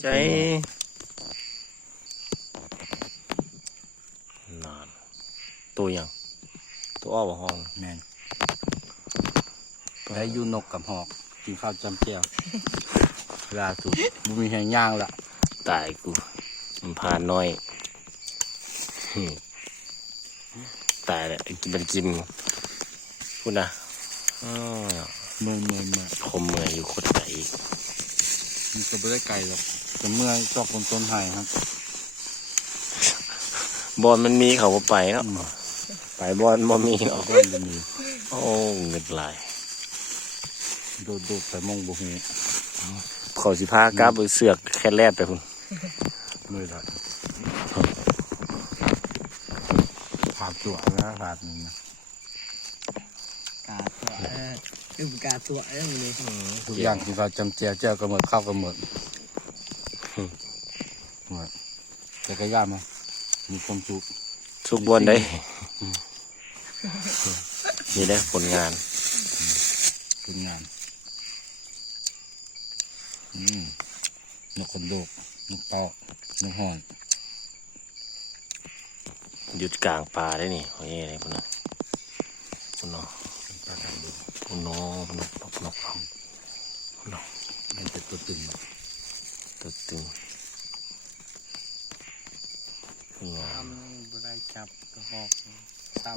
ใจนานตัวยังตัวอ้อบ่ห้องแมนได้ยูนกกับหอกกินข้าวจำเจียวล่าสุดบุมีแหงย่างละตายกูมันพาน้อยตายแล้วมันกินพูดนะเมื่อคมเมื่อยอยู่โคตรไก่อีกมันก็ไม่ได้ไกลหรอกแต่เมื่อจอกต้นไผ่ครับบอลมันมีเขาบ่ไปเนาะไปบอลบ่มีเนาะบอลจะมีโอ้เงินไหลโดดไปมองบุหูเขาสิพากล้าไปเสือกแค่แลบไปคุณเมื่อไรขาดตัวนะขาดนึงนะกาตัวอึมกาตัวเลยทุกอย่างกินข้าวจำเจียวเจ้าก็เหมือนข้าวก็เหมือนแต่ก็ยากมั้ยมีความสุขทุกบอลได้นี่ได้ผลงานนกคนโดกนกเต่านกห่อนหยุดกลางป่าได้นี่โอ้ยอะไรพวกนั้นคุณน้องคุณน้องนกมันเป็นตัวตึงงาทำบุไรจับกระหอก